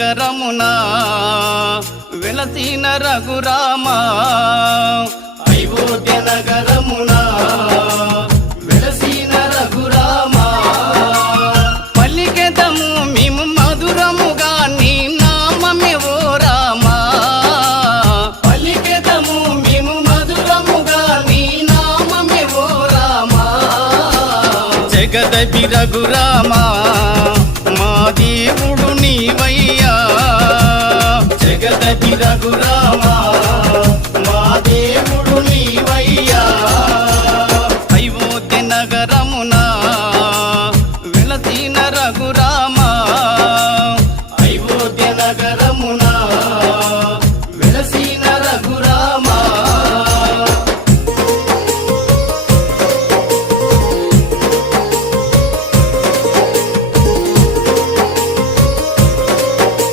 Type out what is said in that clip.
కరమునా వెలసిన రఘురామ. అయోధ్య నగరమునా వెలసిన రఘురామ. పలికెదము మేము మధురముగా నీ నామమే ఓ రామా. పలికెదము మేము మధురముగా నీ నామమే ఓ రామా. జగదపి రఘురామా. జగదపి రఘురామా మా దేవుడు నీవయ్యా అయోధ్య నగరమున వెలసిన రఘురామా. అయోధ్య నగరమున